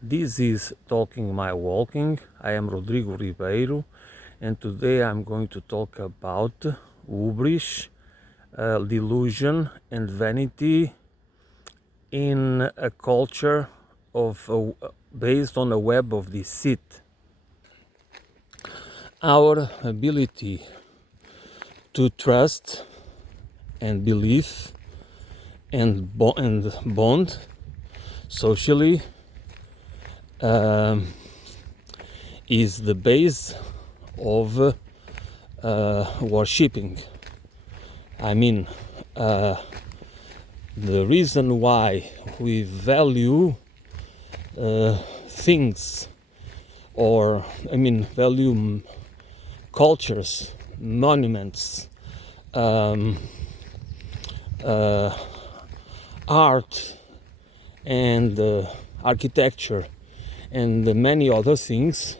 This is Talking My Walking. I am Rodrigo Ribeiro, and today I'm going to talk about hubris, delusion, and vanity in a culture based on a web of deceit. Our ability to trust and believe and bond socially is the base of worshipping. I mean, the reason why we value things, or value cultures, monuments, art, and architecture, and many other things,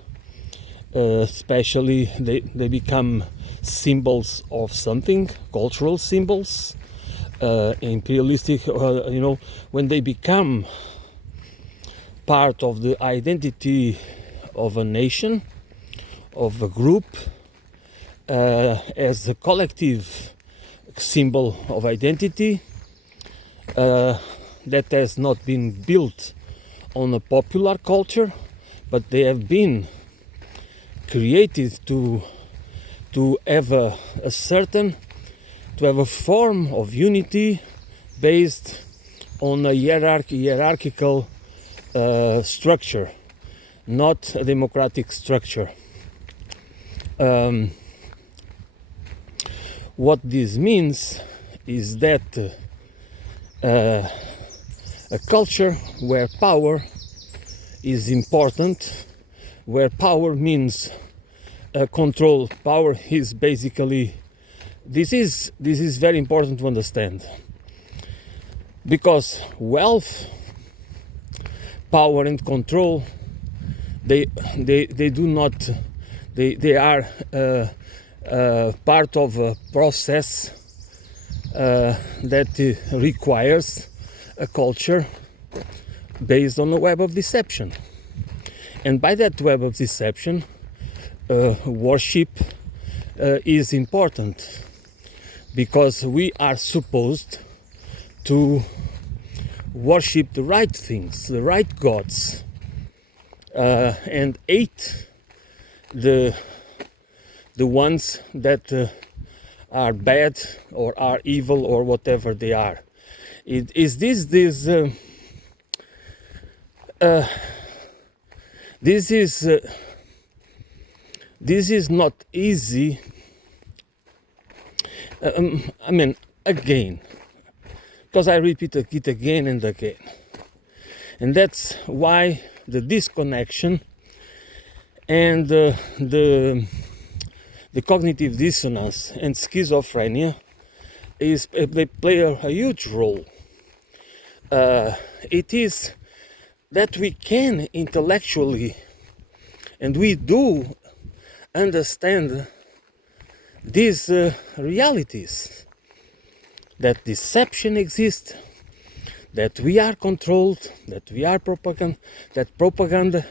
especially they become symbols of something, cultural symbols, imperialistic, when they become part of the identity of a nation, of a group, as a collective symbol of identity that has not been built on a popular culture, but they have been created to have a form of unity based on a hierarchical structure, not a democratic structure. What this means is that a culture where power is important, where power means control. Power is basically, this is very important to understand, because wealth, power, and control, they do not, they are part of a process that requires a culture based on a web of deception. And by that web of deception, worship is important, because we are supposed to worship the right things, the right gods, and hate the ones that are bad or are evil or whatever they are. This is not easy. Again, because I repeat it again and again, and that's why the disconnection and the cognitive dissonance and schizophrenia they play a huge role. It is that we can intellectually, and we do understand these realities, that deception exists, that we are controlled, that we are propaganda, that propaganda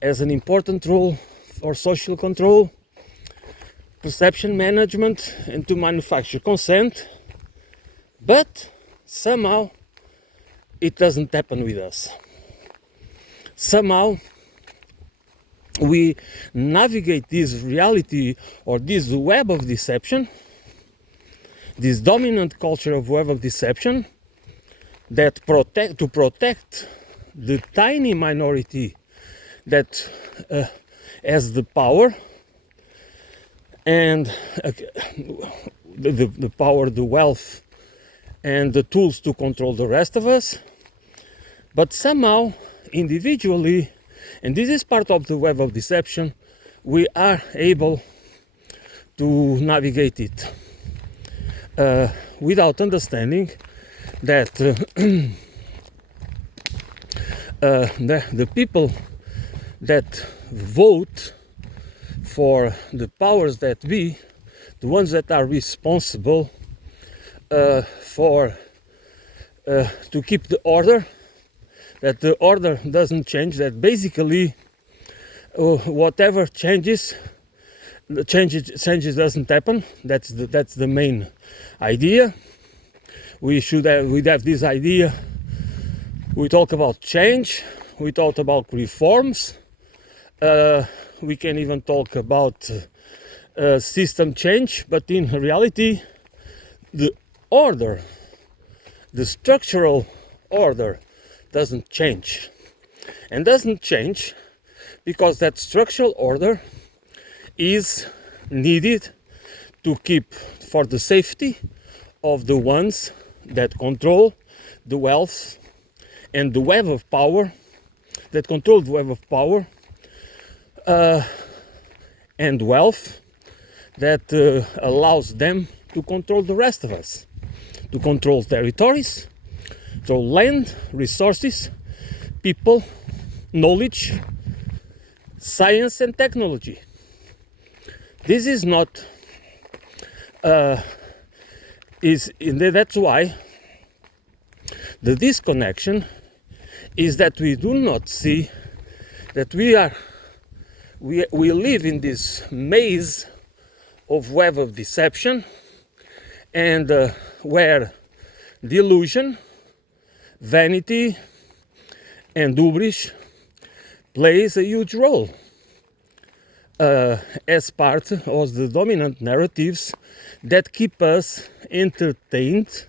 has an important role for social control, perception management, and to manufacture consent. But somehow it doesn't happen with us. Somehow we navigate this reality, or this web of deception, this dominant culture of web of deception, that protect the tiny minority that has the power, and the power, the wealth, and the tools to control the rest of us. But somehow, individually, and this is part of the web of deception, we are able to navigate it without understanding that the people that vote for the powers that be, the ones that are responsible for to keep the order, that the order doesn't change, that basically whatever changes doesn't happen. That's the main idea. We'd have this idea. We talk about change, we talk about reforms, we can even talk about system change, but in reality the order, the structural order doesn't change, and doesn't change because that structural order is needed to keep for the safety of the ones that control the wealth and the web of power, that control the web of power and wealth that allows them to control the rest of us, to control territories, control land, resources, people, knowledge, science and technology. This is not that's why the disconnection is that we do not see that we live in this maze of web of deception, and where delusion, vanity and hubris plays a huge role as part of the dominant narratives that keep us entertained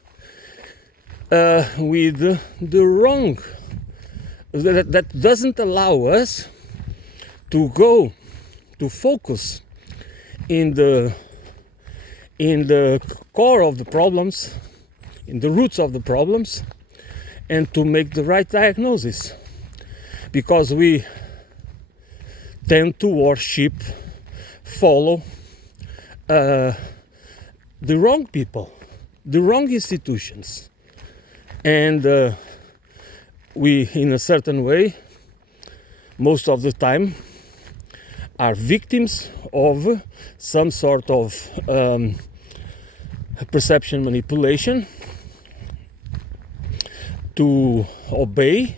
with the wrong, that doesn't allow us to go to focus in the core of the problems, in the roots of the problems, and to make the right diagnosis, because we tend to worship, follow the wrong people, the wrong institutions, and we, in a certain way, most of the time, are victims of some sort of perception manipulation to obey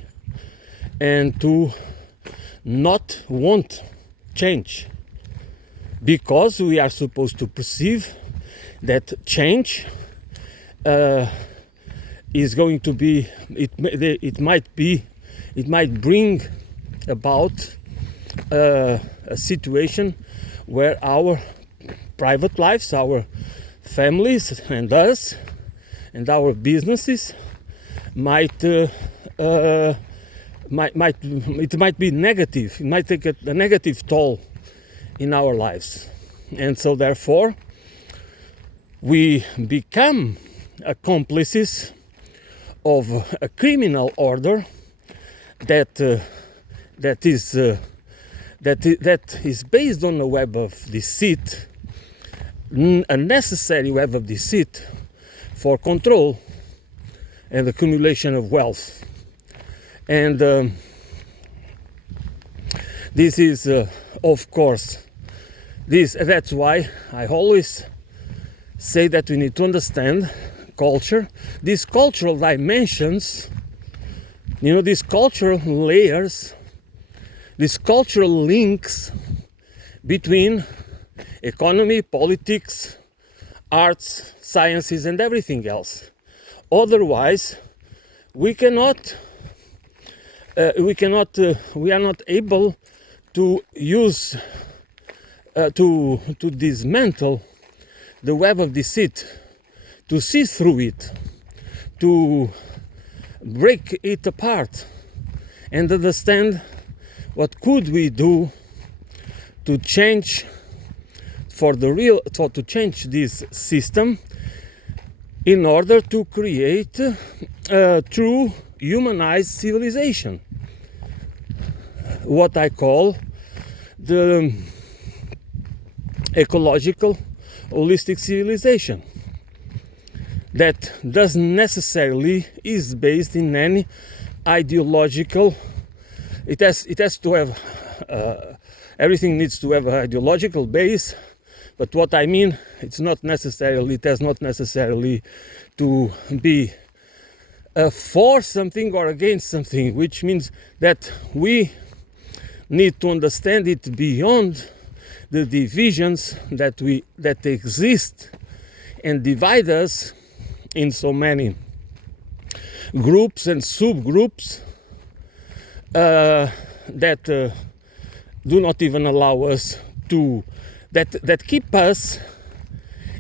and to not want change, because we are supposed to perceive that change is going to be, it might bring about a situation where our private lives, our families and us and our businesses might be negative. It might take a negative toll in our lives, and so therefore we become accomplices of a criminal order that is based on a web of deceit, a necessary web of deceit for control and accumulation of wealth. And this is, of course, that's why I always say that we need to understand culture, these cultural dimensions, these cultural layers, these cultural links between economy, politics, arts, sciences, and everything else. Otherwise, we are not able to use to dismantle the web of deceit, to see through it, to break it apart, and understand what could we do to change to change this system in order to create a true humanized civilization, what I call the ecological holistic civilization, that doesn't necessarily is based in any ideological. It has to have everything needs to have an ideological base, but what I mean, it has not necessarily to be for something or against something, which means that we need to understand it beyond the divisions that exist and divide us in so many groups and subgroups that do not even allow us to, that keep us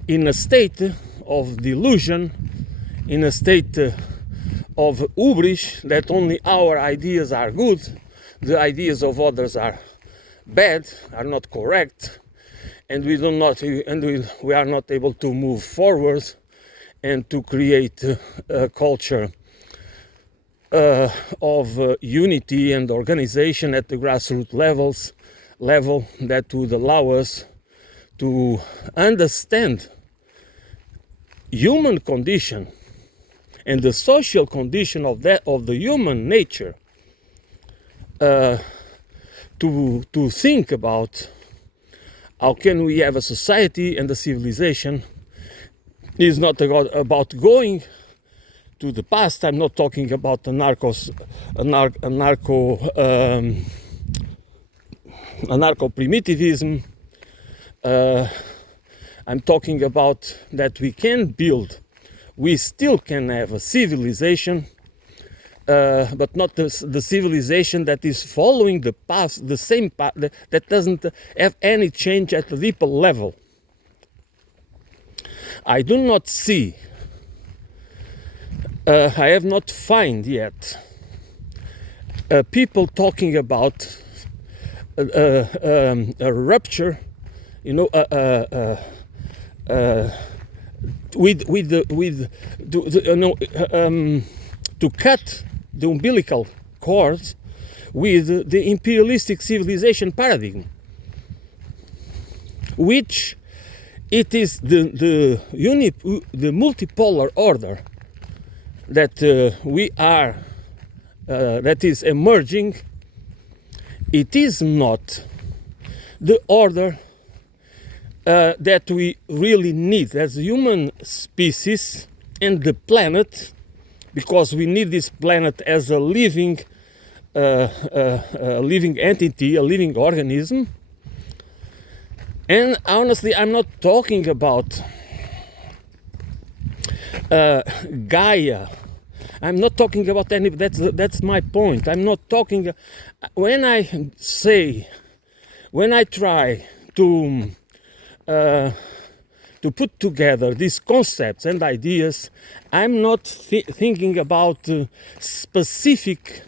in a state of delusion, in a state of hubris, that only our ideas are good, the ideas of others are bad, are not correct, and we are not able to move forward and to create a culture of unity and organization at the grassroots level that would allow us to understand human condition and the social condition of the human nature, to think about how can we have a society and a civilization. Is not about going to the past. I'm not talking about anarcho-primitivism. I'm talking about that we can build, we still can have a civilization, but not the civilization that is following the path, the same path, that doesn't have any change at the deeper level. I do not see, I have not found yet people talking about a rupture, you know, to cut the umbilical cords with the imperialistic civilization paradigm, which it is the multipolar order that we are, that is emerging. It is not the order that we really need as a human species and the planet, because we need this planet as a living entity, a living organism. And honestly, I'm not talking about Gaia. I'm not talking about any. That's my point. I'm not talking. When I try to put together these concepts and ideas, I'm not thinking about specific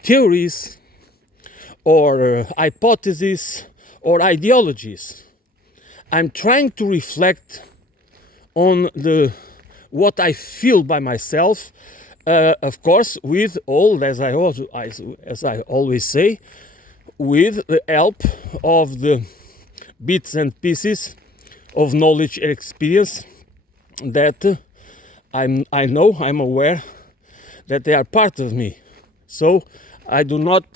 theories or hypotheses or ideologies. I'm trying to reflect on what I feel by myself, of course, with all, as I always say, with the help of the bits and pieces of knowledge and experience that I'm aware that they are part of me. So I do not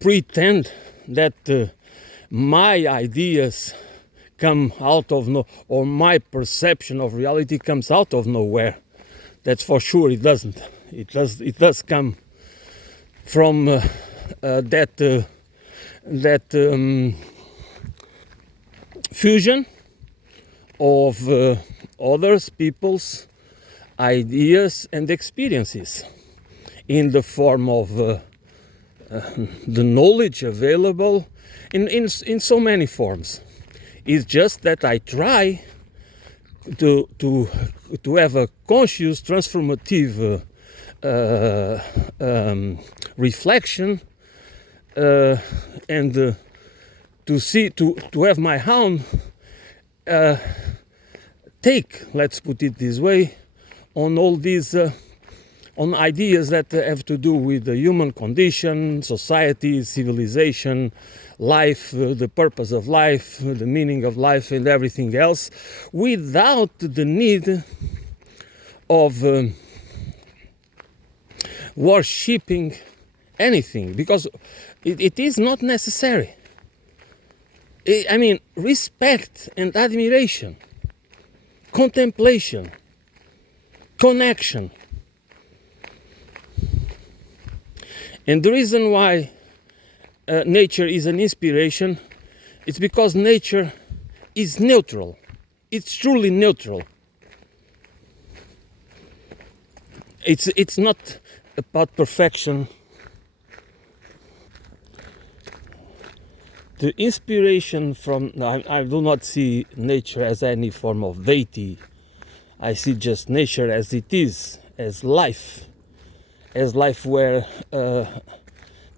pretend that my ideas come out of or my perception of reality comes out of nowhere. That's for sure. It doesn't. It does come from that fusion of others, people's ideas and experiences in the form of the knowledge available in so many forms. It's just that I try to have a conscious, transformative reflection, and to have my own take, let's put it this way, on all these on ideas that have to do with the human condition, society, civilization, life, the purpose of life, the meaning of life, and everything else, without the need of worshipping anything, because it is not necessary. I mean, respect and admiration, contemplation, connection. And the reason why nature is an inspiration, it's because nature is neutral. It's truly neutral. It's not about perfection. The inspiration from, I do not see nature as any form of deity. I see just nature as it is, as life where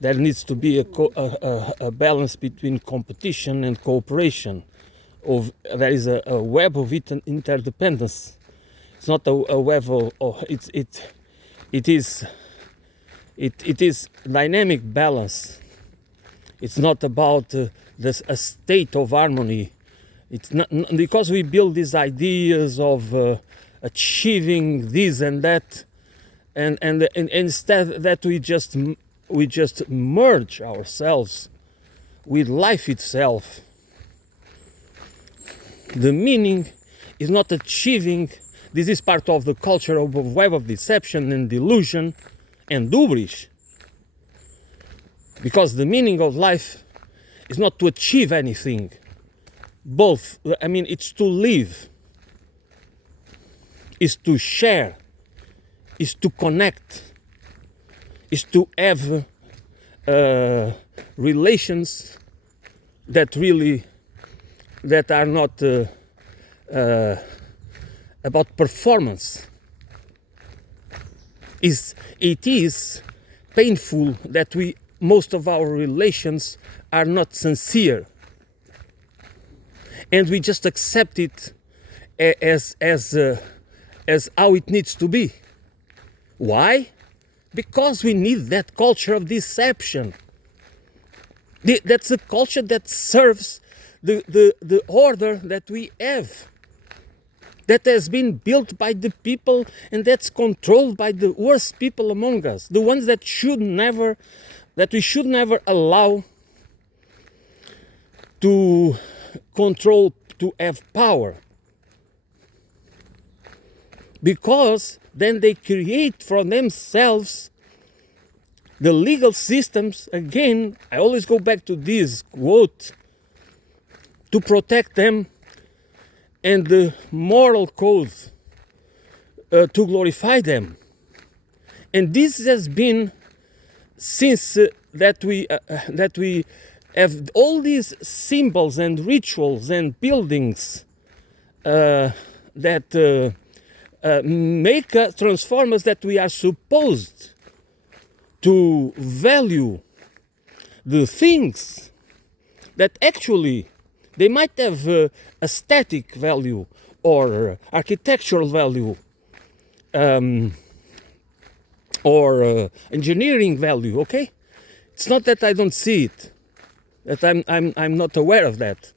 there needs to be a balance between competition and cooperation. There is a web of interdependence. It's not a web of it is dynamic balance. It's not about a state of harmony. It's not because we build these ideas of achieving this and that, and instead that we just merge ourselves with life itself. The meaning is not achieving. This is part of the culture of web of deception and delusion and hubris. Because the meaning of life is not to achieve anything. Both, it's to live, is to share, is to connect, is to have relations that are not about performance. It is painful that most of our relations are not sincere, and we just accept it as how it needs to be. Why? Because we need that culture of deception. That's a culture that serves the order that we have, that has been built by the people and that's controlled by the worst people among us, the ones that we should never allow to control, to have power. Because then they create for themselves the legal systems. Again, I always go back to this quote, to protect them, and the moral code to glorify them. And this has been since that we have all these symbols and rituals and buildings that transform us, that we are supposed to value the things that actually they might have aesthetic value or architectural value or engineering value. Okay, it's not that I don't see it, that I'm not aware of that,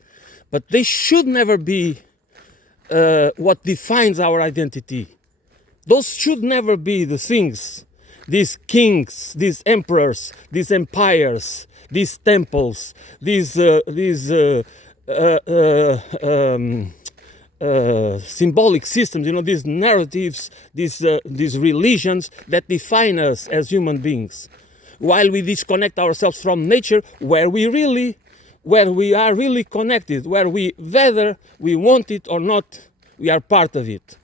but they should never be what defines our identity. Those should never be the things, these kings, these emperors, these empires, these temples, these symbolic systems, these narratives, these religions that define us as human beings, while we disconnect ourselves from nature, where we are really connected, where whether we want it or not, we are part of it.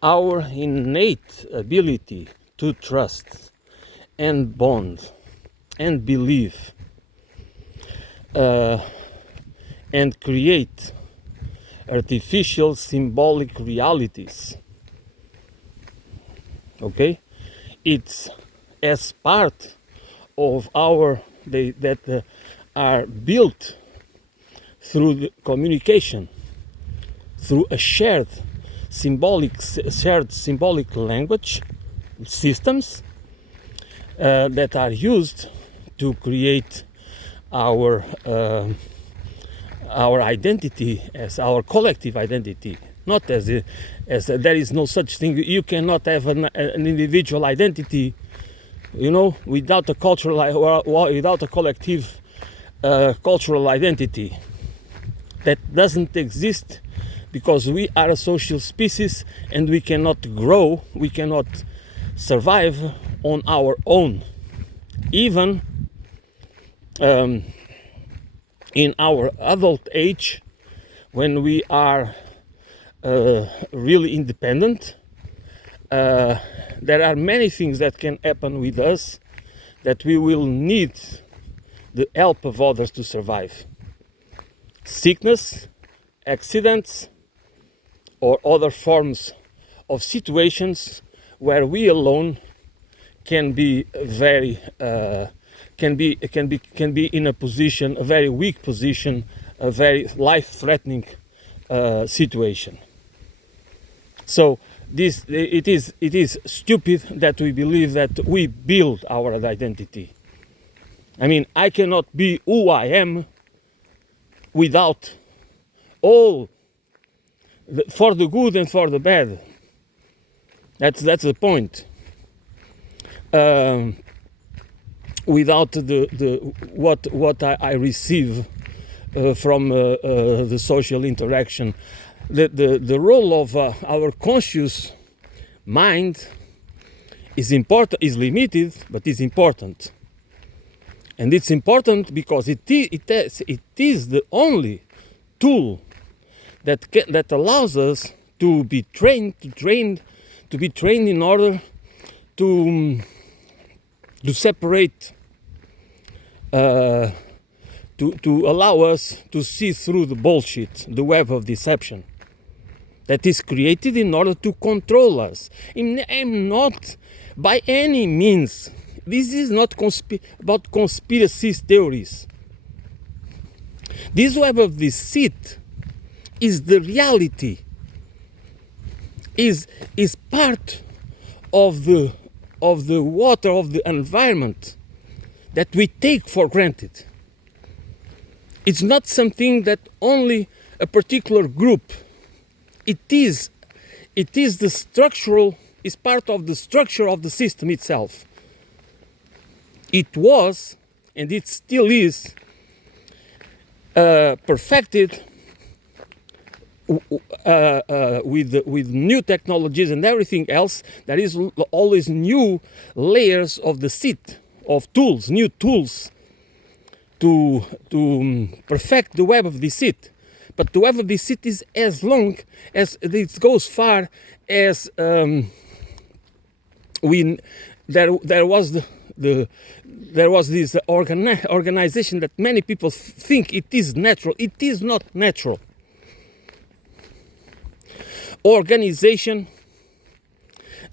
Our innate ability to trust and bond and believe and create artificial symbolic realities, okay, it's as part of that are built through the communication, through a shared symbolic language systems that are used to create our identity as our collective identity, not as there is no such thing. You cannot have an individual identity, without a cultural, without a collective cultural identity. That doesn't exist because we are a social species and we cannot grow, we cannot survive on our own. Even in our adult age, when we are really independent, there are many things that can happen with us that we will need the help of others to survive. Sickness, accidents, or other forms of situations where we alone can be very can be in a position, a very weak position, a very life-threatening situation. So it is stupid that we believe that we build our identity. I mean, I cannot be who I am without all, for the good and for the bad. That's the point. Without what I receive from the social interaction, the role of our conscious mind is important, is limited, but is important. And it's important because it is the only tool that allows us to be trained in order to separate, to allow us to see through the bullshit, the web of deception that is created in order to control us. I'm not by any means. This is not about conspiracy theories. This web of deceit is the reality, is part of the water, of the environment that we take for granted. It's not something that only a particular group. It is the structural, is part of the structure of the system itself. It was, and it still is, perfected with new technologies and everything else. There is always new layers of deceit, of tools, new tools to perfect the web of deceit. But the web of deceit is as long as it goes far as there was this organization that many people think it is natural. It is not natural. Organization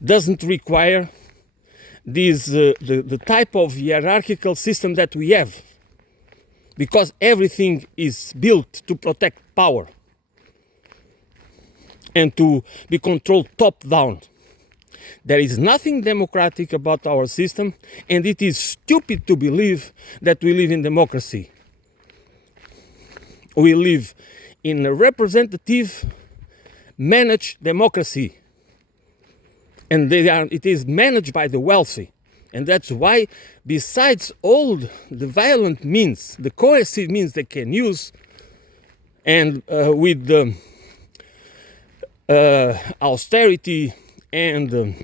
doesn't require this the type of hierarchical system that we have, because everything is built to protect power and to be controlled top down. There is nothing democratic about our system, and it is stupid to believe that we live in democracy. We live in a representative, managed democracy, and it is managed by the wealthy. And that's why, besides all the violent means, the coercive means they can use, and with the austerity and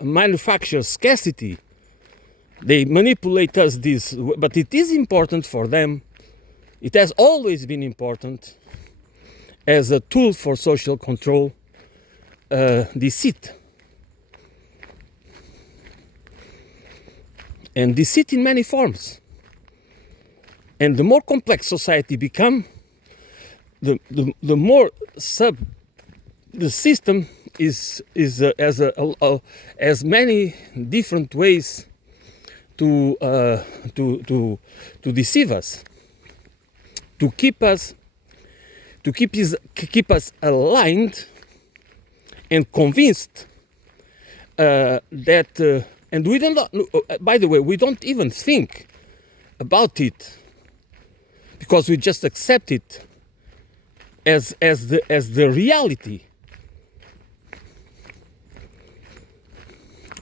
manufacture scarcity, they manipulate us this. But it is important for them. It has always been important as a tool for social control, deceit. And deceit in many forms. And the more complex society become, the more the system has many different ways to deceive us, to keep us aligned and convinced that. And we don't. By the way, we don't even think about it, because we just accept it as the reality.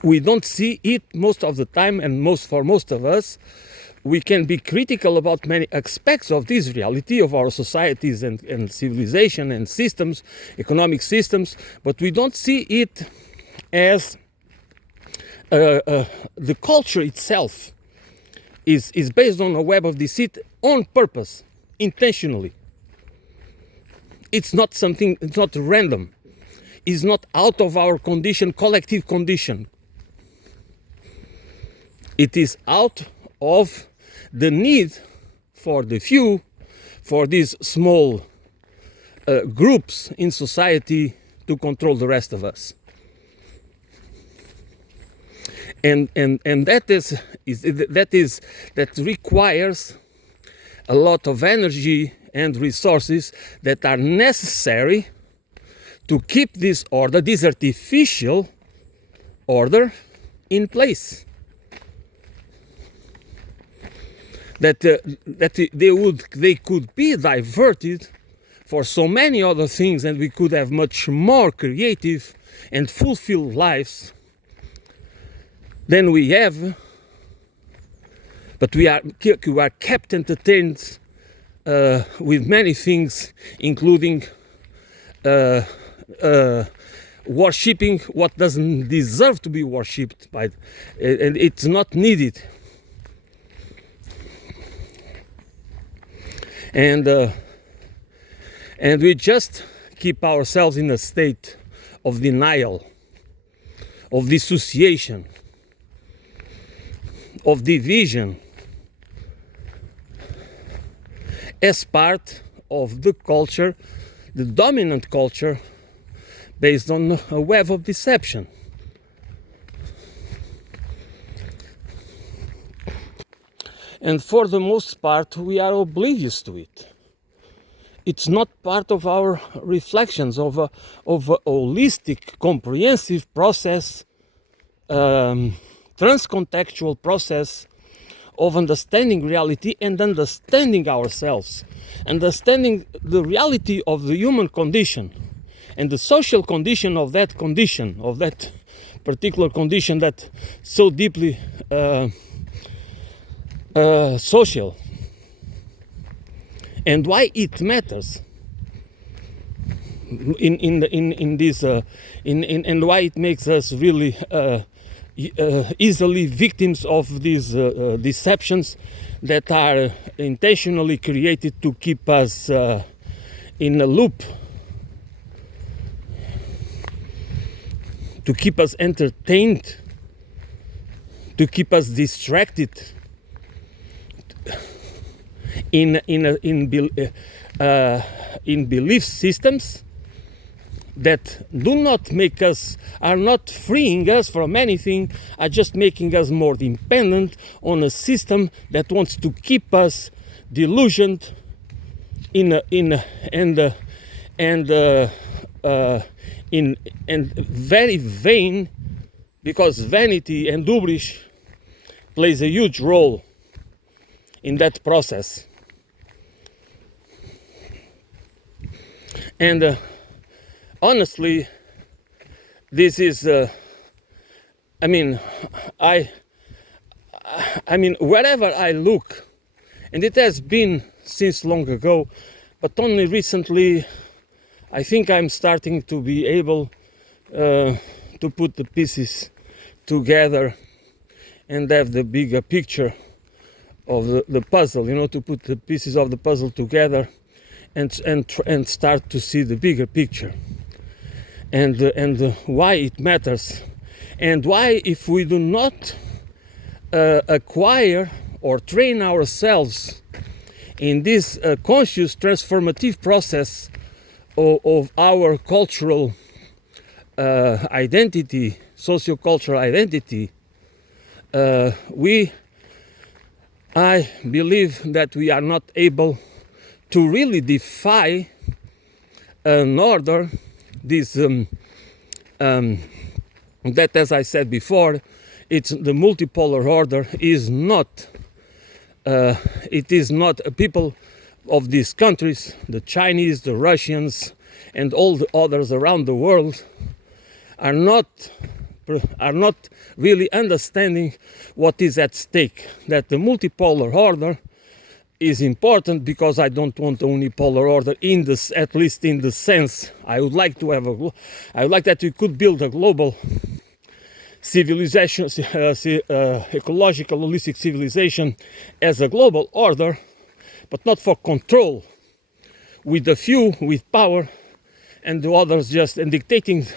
We don't see it most of the time, and for most of us, we can be critical about many aspects of this reality of our societies and civilization and systems, economic systems, but we don't see it as the culture itself is based on a web of deceit on purpose, intentionally. It's not something, it's not random. It's not out of our condition, collective condition. It is out of the need for the few, for these small groups in society to control the rest of us. And that requires a lot of energy and resources that are necessary to keep this order, this artificial order, in place. That they could be diverted for so many other things, and we could have much more creative and fulfilled lives than we have. But we are kept entertained with many things, including worshipping what doesn't deserve to be worshipped by, and it's not needed. And we just keep ourselves in a state of denial, of dissociation, of division, as part of the culture, the dominant culture, based on a web of deception. And for the most part, we are oblivious to it. It's not part of our reflections of a holistic, comprehensive process, transcontextual process of understanding reality and understanding ourselves, understanding the reality of the human condition and the social condition, of that particular condition that so deeply social, and why it matters and why it makes us really easily victims of these deceptions that are intentionally created to keep us in a loop, to keep us entertained, to keep us distracted in belief systems that do not make us, are not freeing us from anything, are just making us more dependent on a system that wants to keep us delusioned and very vain, because vanity and hubris plays a huge role in that process. And honestly, this is I mean wherever I look, and it has been since long ago, but only recently I think I'm starting to be able to put the pieces together and have the bigger picture of the puzzle, to put the pieces of the puzzle together and start to see the bigger picture, and why it matters, and why, if we do not acquire or train ourselves in this conscious transformative process of our cultural identity, socio-cultural identity, I believe that we are not able to really defy an order, this that, as I said before, it's the multipolar order is not. It is not people of these countries, the Chinese, the Russians, and all the others around the world, are not are not really understanding what is at stake. That the multipolar order is important, because I don't want a unipolar order in this, at least in the sense I would like to have I would like that we could build a global civilization, ecological holistic civilization as a global order, but not for control with the few with power and the others just and dictating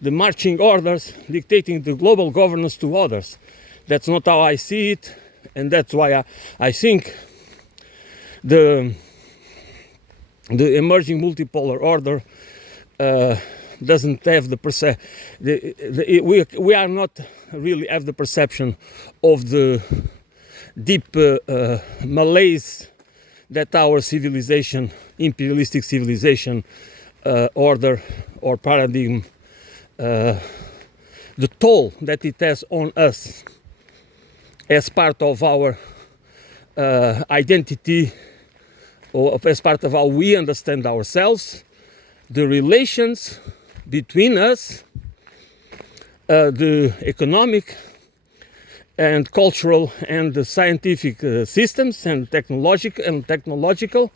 the marching orders, dictating the global governance to others. That's not how I see it, and that's why I think the emerging multipolar order doesn't have we are not really have the perception of the deep malaise that our civilization, imperialistic civilization order or paradigm, the toll that it has on us as part of our identity, or as part of how we understand ourselves, the relations between us, the economic and cultural and the scientific systems and technological,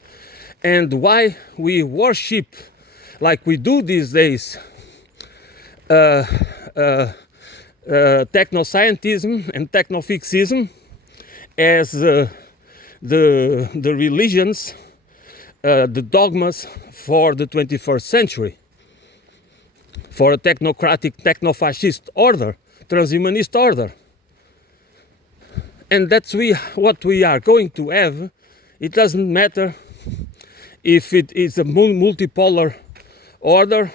and why we worship, like we do these days, technoscientism and technofixism as the religions, the dogmas for the 21st century, for a technocratic, techno-fascist order, transhumanist order. And that's what we are going to have. It doesn't matter if it is a multipolar order,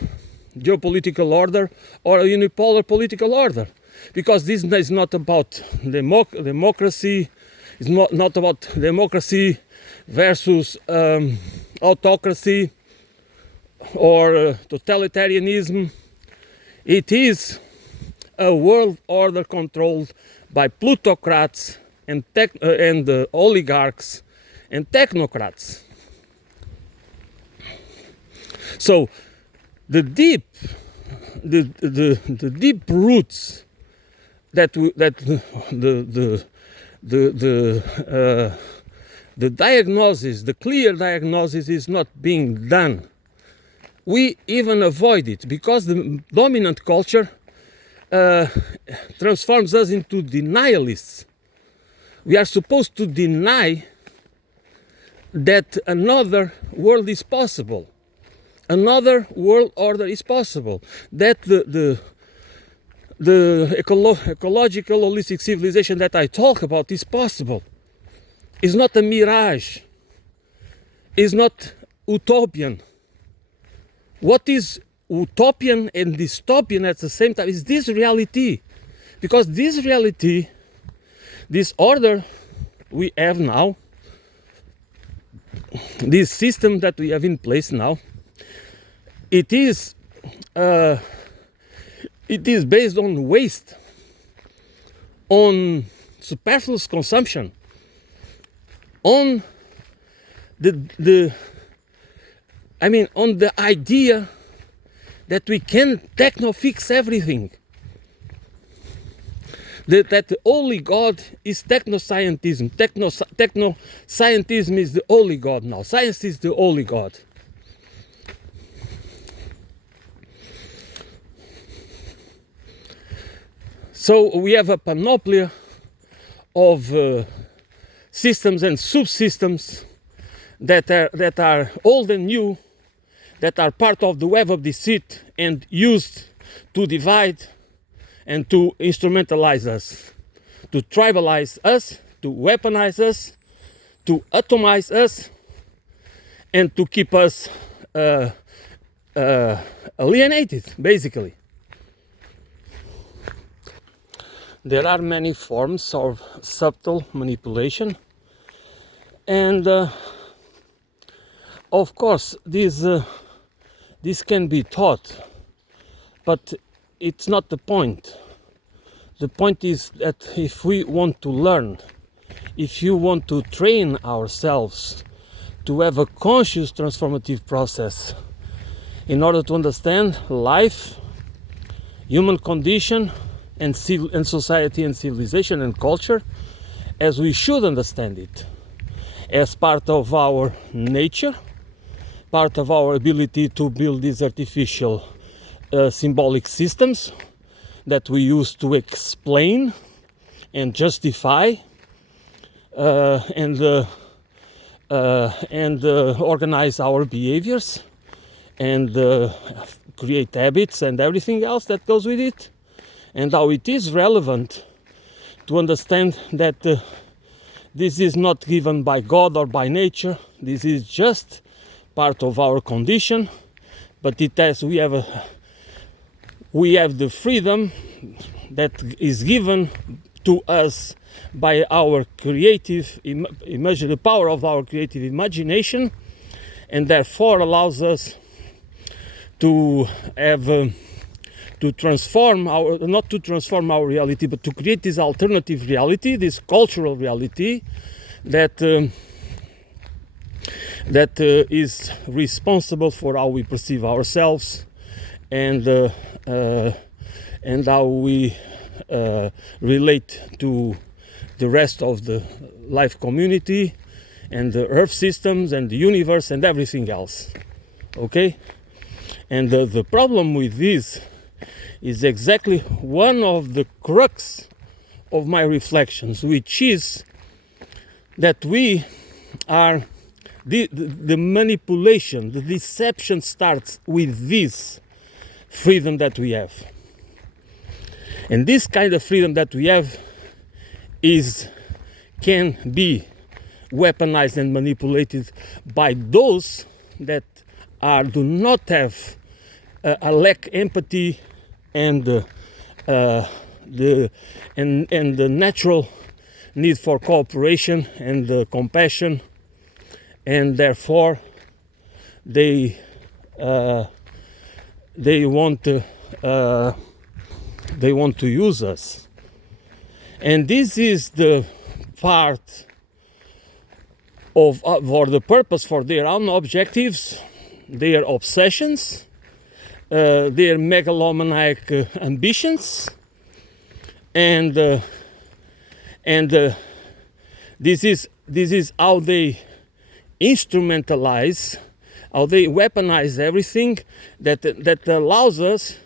geopolitical order, or a unipolar political order, because this is not about democracy. It's not about democracy versus autocracy or totalitarianism. It is a world order controlled by plutocrats and oligarchs and technocrats. So the deep roots that the diagnosis, the clear diagnosis, is not being done. We even avoid it because the dominant culture transforms us into denialists. We are supposed to deny that another world is possible, another world order is possible, that the ecological holistic civilization that I talk about is possible. It's not a mirage. It's not utopian. What is utopian and dystopian at the same time is this reality. Because this reality, this order we have now, this system that we have in place now, it is based on waste, on superfluous consumption, on on the idea that we can techno-fix everything. That the only God is techno-scientism. Techno-scientism is the only God now. Science is the only God. So we have a panoply of systems and subsystems that are old and new, that are part of the web of deceit and used to divide and to instrumentalize us, to tribalize us, to weaponize us, to atomize us, and to keep us alienated, basically. There are many forms of subtle manipulation, and of course this can be taught, but it's not the point. The point is that if we want to learn, if you want to train ourselves to have a conscious transformative process in order to understand life, human condition, and society and civilization and culture as we should understand it, as part of our nature, part of our ability to build these artificial symbolic systems that we use to explain and justify and organize our behaviors and create habits and everything else that goes with it, and how it is relevant to understand that this is not given by God or by nature. This is just part of our condition, but we have the freedom that is given to us by our creative the power of our creative imagination, and therefore allows us to have to transform our not to transform our reality, but to create this alternative reality, this cultural reality that is responsible for how we perceive ourselves and how we relate to the rest of the life community and the earth systems and the universe and everything else. Okay? And the problem with this is exactly one of the crux of my reflections, which is that we are the manipulation, the deception starts with this freedom that we have. And this kind of freedom that we have can be weaponized and manipulated by those that do not have a lack empathy and the natural need for cooperation and compassion, and therefore they want to use us. And this is the part of for the purpose, for their own objectives, their obsessions, their megalomaniac ambitions, and this is how they instrumentalize, how they weaponize everything that allows us,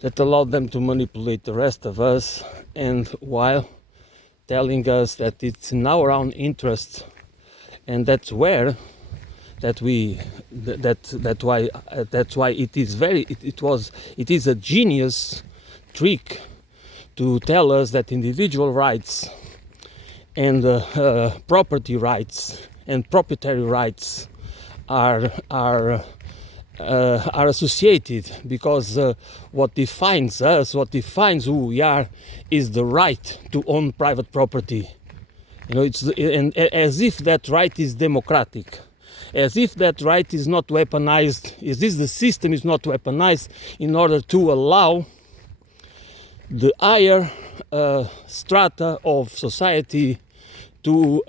that allowed them to manipulate the rest of us, and while telling us that it's in our own interest, and that's why it is a genius trick to tell us that individual rights and property rights and proprietary rights are associated, because what defines us, what defines who we are, is the right to own private property. You know, and as if that right is democratic, as if that right is not weaponized, as if the system is not weaponized in order to allow the higher strata of society to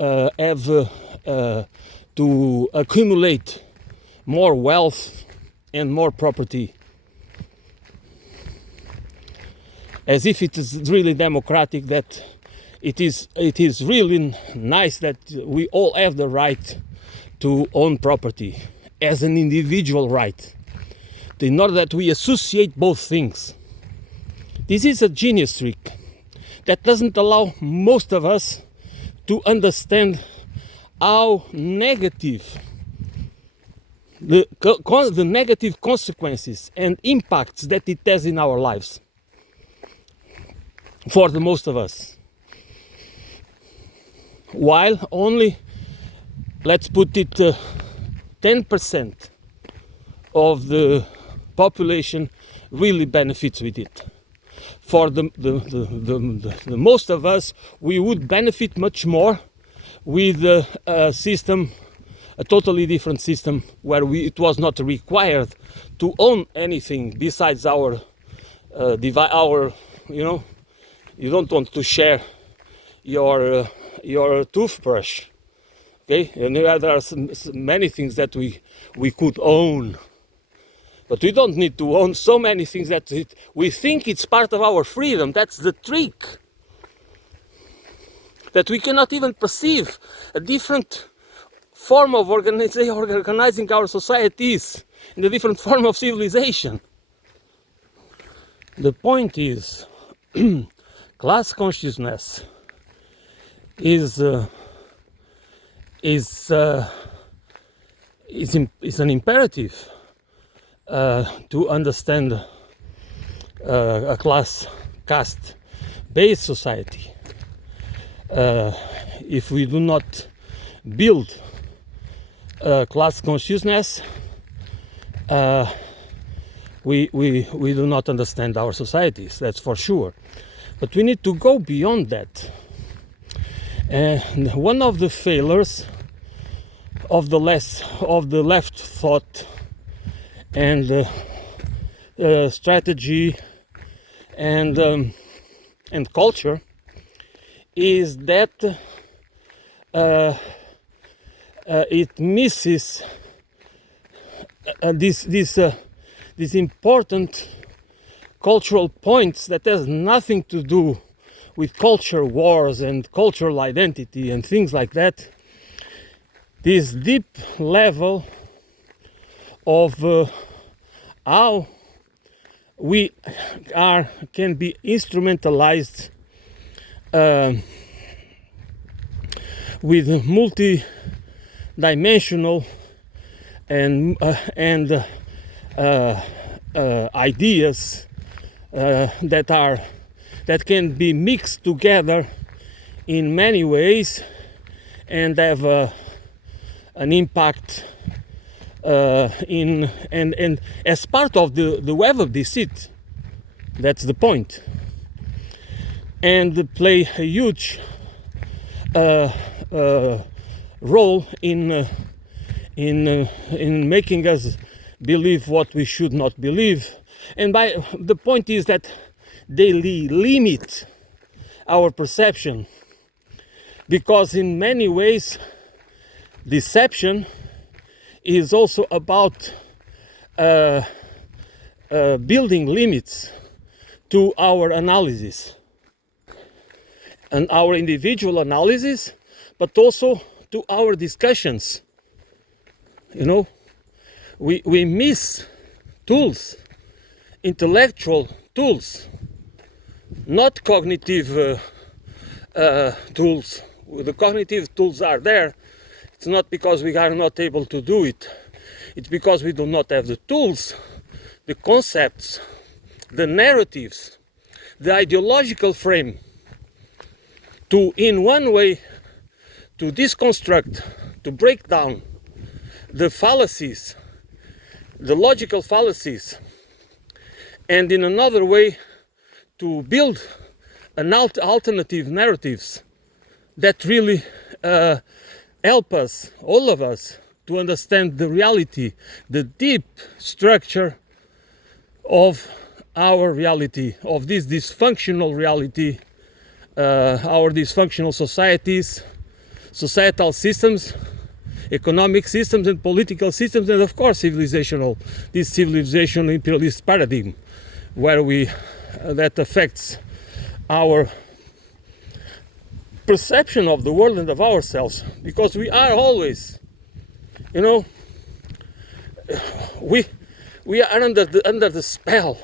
to accumulate more wealth and more property, as if it is really democratic, that it is really nice that we all have the right to own property as an individual right, in order that we associate both things. This is a genius trick that doesn't allow most of us to understand how negative the negative consequences and impacts that it has in our lives for the most of us, while only, let's put it, 10% of the population really benefits with it. For the most of us, we would benefit much more with a system, a totally different system, where it was not required to own anything besides our you know, you don't want to share your toothbrush, okay? And there are many things that we could own, But we don't need to own so many things that we think it's part of our freedom. That's the trick. That we cannot even perceive a different form of organizing our societies in a different form of civilization. The point is, class consciousness is an imperative to understand a caste-based society. If we do not build class consciousness, we do not understand our societies, that's for sure. But we need to go beyond that. And one of the failures of the left thought and strategy and culture is that it misses these important cultural points that has nothing to do with culture wars and cultural identity and things like that. This deep level of how we can be instrumentalized with multi-dimensional and ideas that can be mixed together in many ways and have an impact and as part of the web of deceit. That's the point. And play a huge role in making us believe what we should not believe. And the point is that they limit our perception, because in many ways deception is also about building limits to our analysis and our individual analysis, but also to our discussions. You know, we miss tools, intellectual tools, not cognitive tools. The cognitive tools are there. It's not because we are not able to do it. It's because we do not have the tools, the concepts, the narratives, the ideological frame to, in one way, to deconstruct, to break down the fallacies, the logical fallacies, and in another way to build an alternative narratives that really help us, all of us, to understand the reality, the deep structure of our reality, of this dysfunctional reality, our dysfunctional societies, societal systems, economic systems and political systems, and of course this civilizational imperialist paradigm where that affects our perception of the world and of ourselves, because we are always, you know, we are under the spell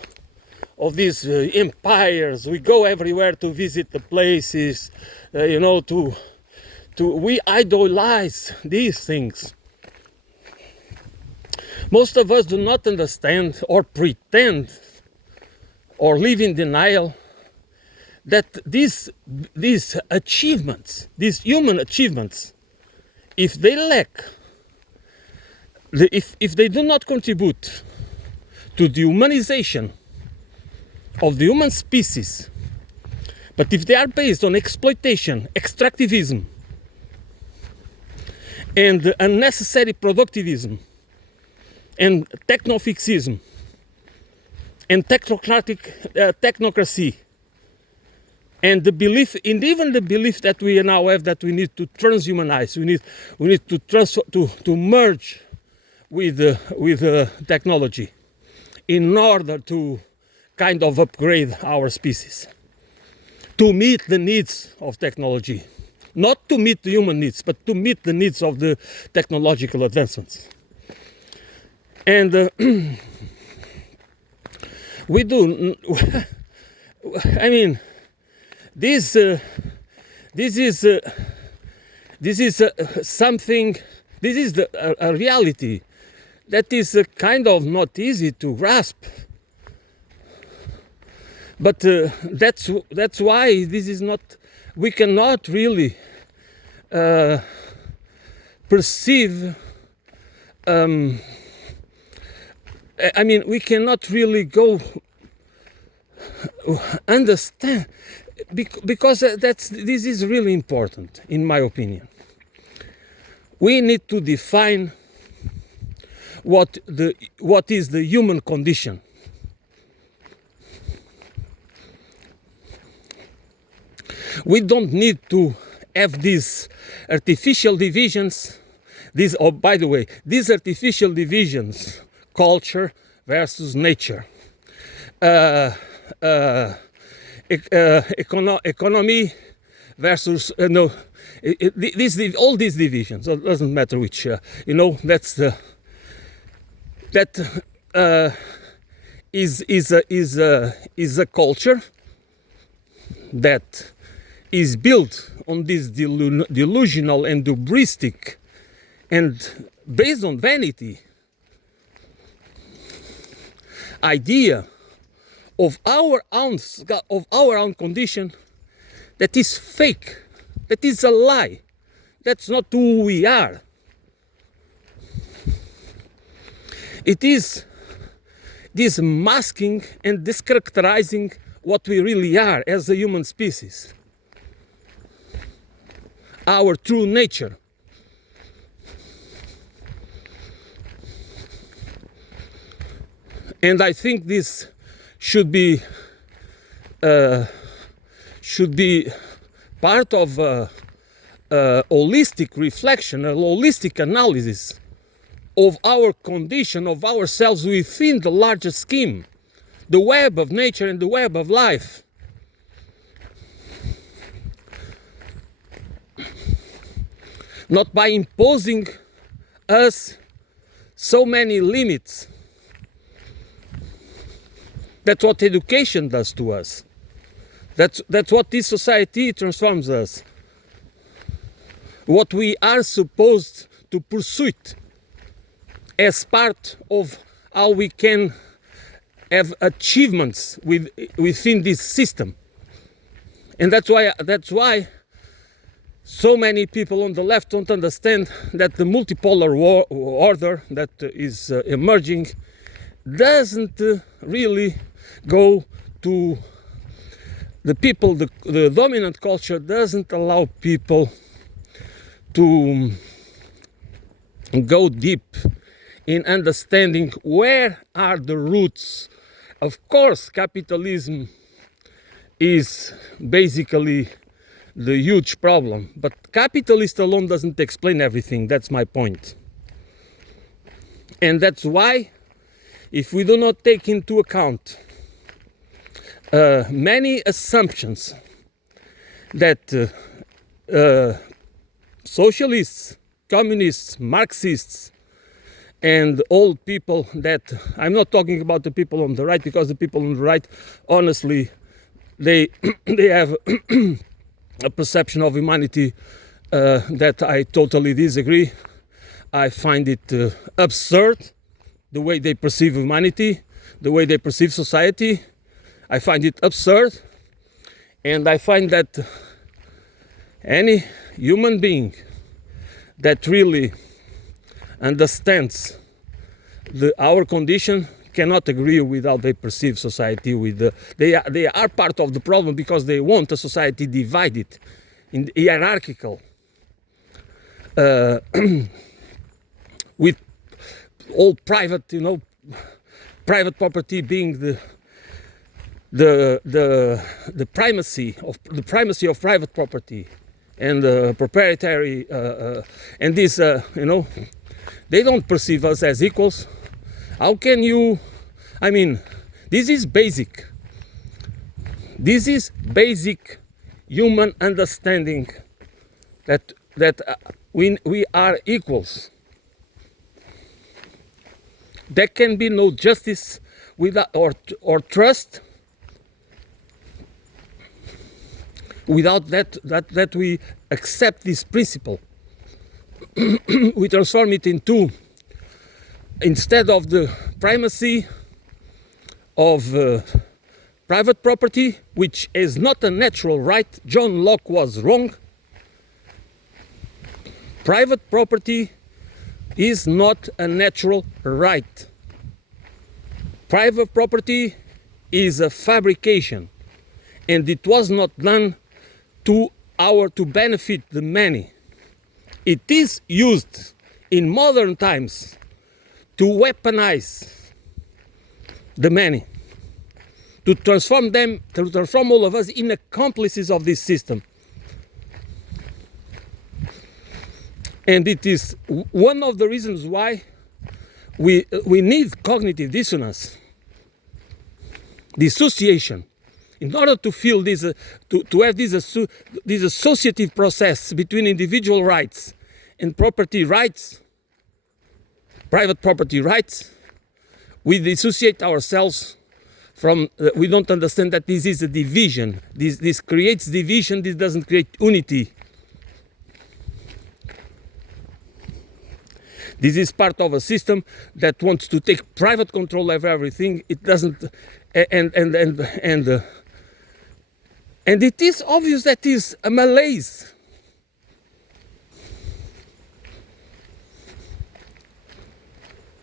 of these empires. We go everywhere to visit the places, you know, we idolize these things. Most of us do not understand or pretend or live in denial that these achievements, these human achievements, if they lack, if they do not contribute to the humanization of the human species, but if they are based on exploitation, extractivism, and unnecessary productivism, and technofixism, and technocracy, and the belief, and even the belief that we now have that we need to transhumanize, we need to merge with technology. in order to kind of upgrade our species, to meet the needs of technology. Not to meet the human needs, but to meet the needs of the technological advancements. And we do, I mean, this is something, this is a reality that is kind of not easy to grasp. But that's why this is not, we cannot really perceive, I mean, we cannot really go understand, because this is really important, in my opinion. We need to define what is the human condition. We don't need to have these artificial divisions. Oh, by the way, these artificial divisions, culture versus nature, economy versus all these divisions. It doesn't matter which. That's is a culture that is built on this delusional and hubristic and based on vanity idea of our own condition that is fake, that is a lie, that's not who we are. It is this masking and mischaracterizing what we really are as a human species, our true nature. And I think this should be part of a holistic reflection, a holistic analysis of our condition, of ourselves within the larger scheme, the web of nature and the web of life. Not by imposing us so many limits. That's what education does to us. That's what this society transforms us. What we are supposed to pursue as part of how we can have achievements within this system. And that's why so many people on the left don't understand that the multipolar order that is emerging doesn't really go to the people. The dominant culture doesn't allow people to go deep in understanding where are the roots. Of course, capitalism is basically the huge problem, but capitalist alone doesn't explain everything. That's my point. And that's why, if we do not take into account many assumptions that socialists, communists, Marxists, and all people that, I'm not talking about the people on the right, because the people on the right, honestly, they have a perception of humanity that I totally disagree. I find it absurd, the way they perceive humanity, the way they perceive society. I find it absurd, and I find that any human being that really understands our condition cannot agree with how they perceive society. They are part of the problem, because they want a society divided, in hierarchical, with all private, private property being the primacy of private property, and proprietary, and this, they don't perceive us as equals. How can you I mean, this is basic. This is basic human understanding that we are equals. There can be no justice without or trust without that we accept this principle. We transform it into, instead of the primacy of private property, which is not a natural right. John Locke was wrong. Private property is not a natural right. Private property is a fabrication, and it was not done to benefit the many. It is used in modern times to weaponize the many, to transform all of us in accomplices of this system. And it is one of the reasons why we need cognitive dissonance, dissociation, in order to feel this, to have this associative process between individual rights and property rights, private property rights. We dissociate ourselves from, we don't understand that this is a division. This creates division, this doesn't create unity. This is part of a system that wants to take private control over everything. It doesn't, and it is obvious that is a malaise.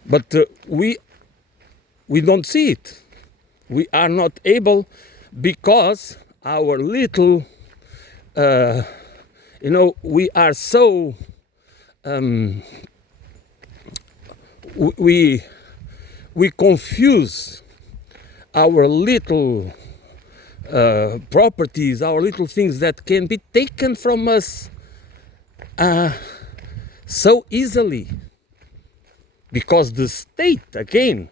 But we don't see it. We are not able, because our little, we are so, we confuse our little properties, our little things that can be taken from us so easily. Because the state, again,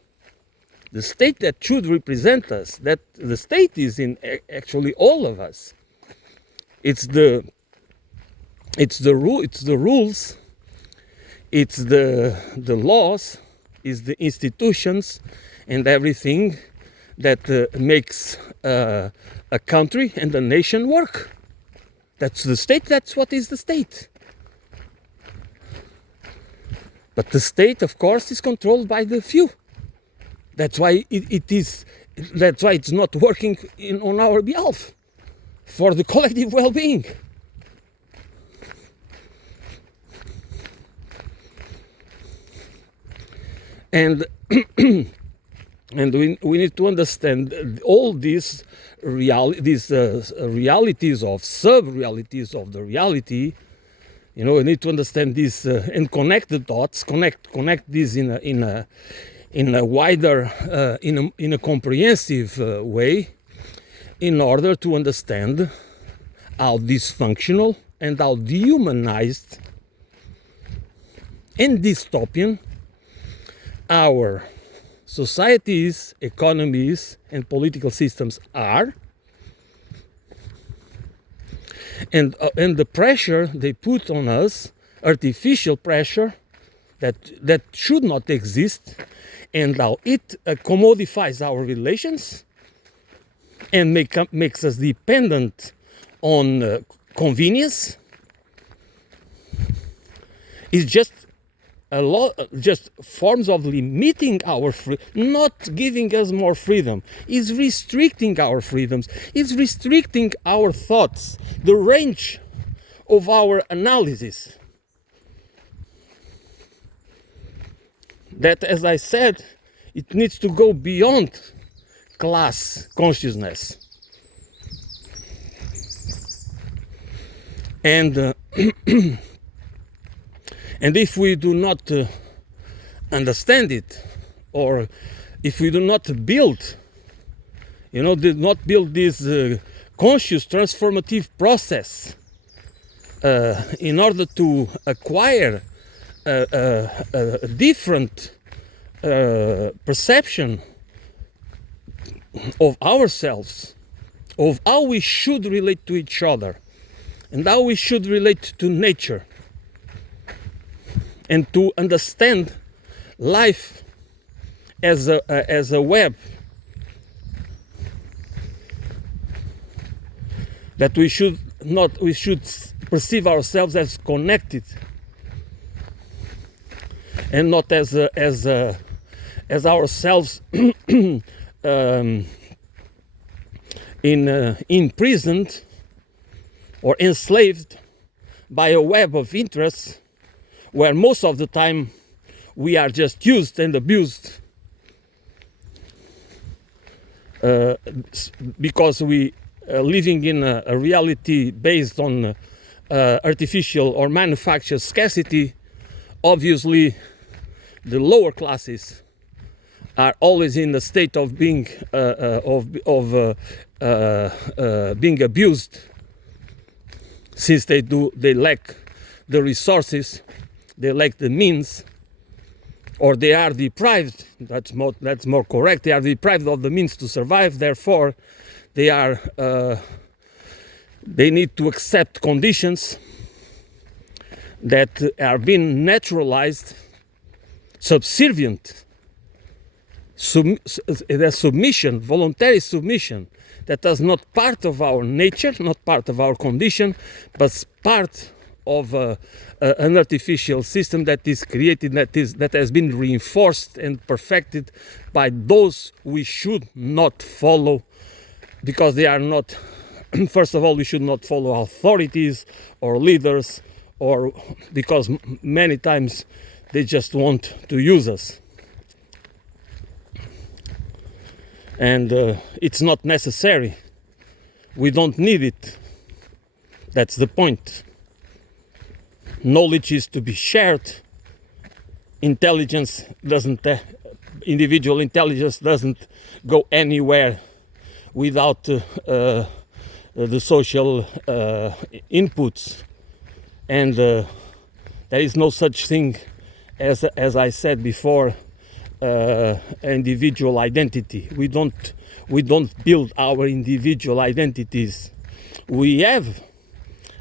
the state that should represent us, that the state is in actually all of us. It's the rules, it's the laws, it's the institutions and everything that makes a country and a nation work. That's the state, that's what is the state. But the state, of course, is controlled by the few. That's why that's why it's not working on our behalf, for the collective well-being. And and we need to understand all these realities of sub-realities of the reality. We need to understand this and connect the dots, connect this in a wider, in a comprehensive way, in order to understand how dysfunctional and how dehumanized and dystopian our societies, economies, and political systems are. And the pressure they put on us, artificial pressure that should not exist, and how it commodifies our relations and makes us dependent on convenience, is just just forms of limiting our not giving us more freedom, is restricting our freedoms, is restricting our thoughts, the range of our analysis. That, as I said, it needs to go beyond class consciousness. And and if we do not understand it, or if we do not build, did not build this conscious transformative process in order to acquire a different perception of ourselves, of how we should relate to each other, and how we should relate to nature, and to understand life as a web, that we should perceive ourselves as connected, and not as ourselves imprisoned or enslaved by a web of interests, where most of the time we are just used and abused because we living in a reality based on artificial or manufactured scarcity. Obviously, the lower classes are always in the state of being being abused, since they lack the resources, they lack the means, or they are deprived. That's more correct. They are deprived of the means to survive. Therefore, they need to accept conditions that are being naturalized, subservient, submission, voluntary submission, that is not part of our nature, not part of our condition, but part of an artificial system that is created, that has been reinforced and perfected by those we should not follow, because they are not. First of all, we should not follow authorities or leaders, or because many times they just want to use us. And it's not necessary. We don't need it. That's the point. Knowledge is to be shared. Intelligence doesn't, individual intelligence doesn't go anywhere without the social inputs. And there is no such thing as I said before, individual identity. We don't build our individual identities. We have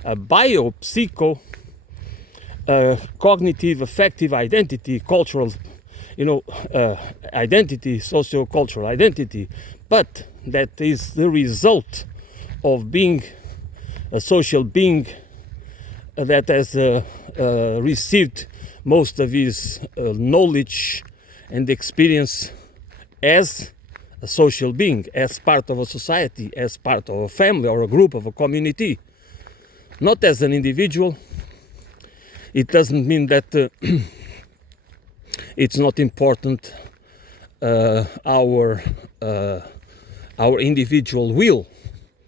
a bio-psycho cognitive affective identity, cultural identity, socio-cultural identity, but that is the result of being a social being that has received most of his knowledge and experience as a social being, as part of a society, as part of a family or a group of a community, not as an individual. It doesn't mean that it's not important our individual will.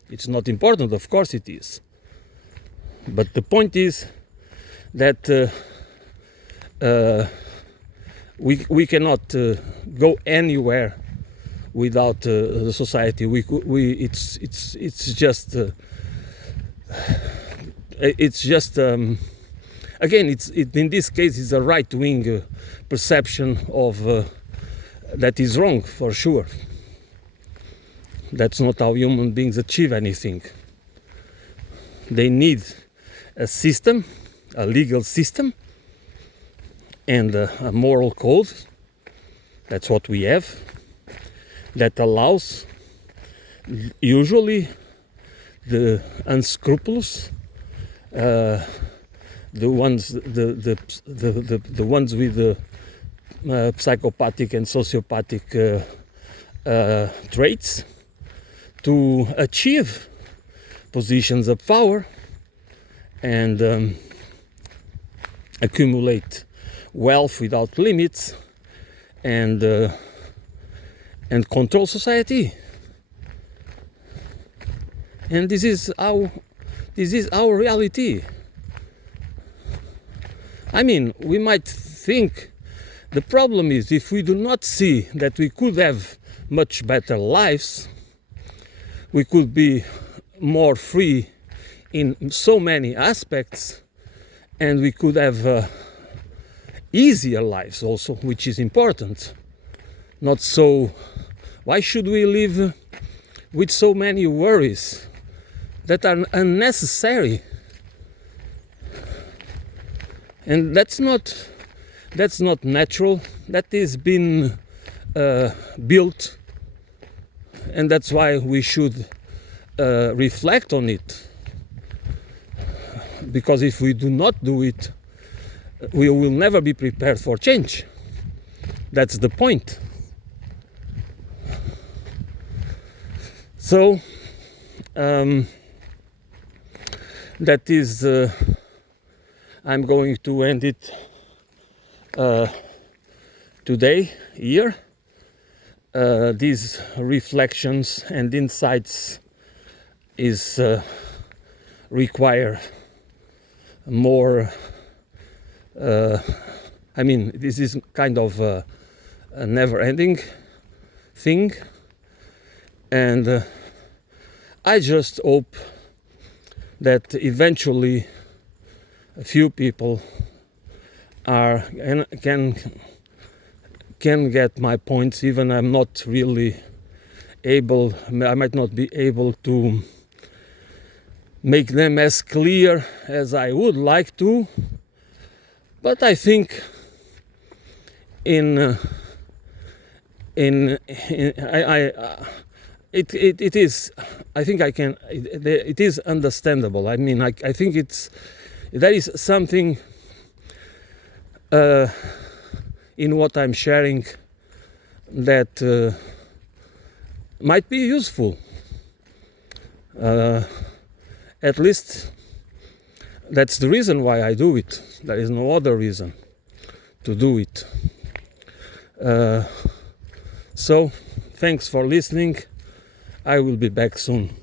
It's not important, of course it is. But the point is that we cannot go anywhere without the society. Again, in this case, it's a right-wing perception of that is wrong, for sure. That's not how human beings achieve anything. They need a system, a legal system, and a moral code. That's what we have, that allows usually the unscrupulous, the ones with the psychopathic and sociopathic traits, to achieve positions of power and accumulate wealth without limits and control society. And this is our reality. I mean, we might think the problem is if we do not see that we could have much better lives, we could be more free in so many aspects, and we could have easier lives also, which is important, not so Why should we live with so many worries that are unnecessary? And that's not natural. That is been built, and that's why we should reflect on it. Because if we do not do it, we will never be prepared for change. That's the point. So that is, I'm going to end it today here. These reflections and insights is require more. This is kind of a never-ending thing, and I just hope that eventually a few people can get my points. Even I'm not really able. I might not be able to make them as clear as I would like to, but I think it is. I think I can. It is understandable. I mean, I think there is something in what I'm sharing that might be useful. At least that's the reason why I do it. There is no other reason to do it. So, thanks for listening. I will be back soon.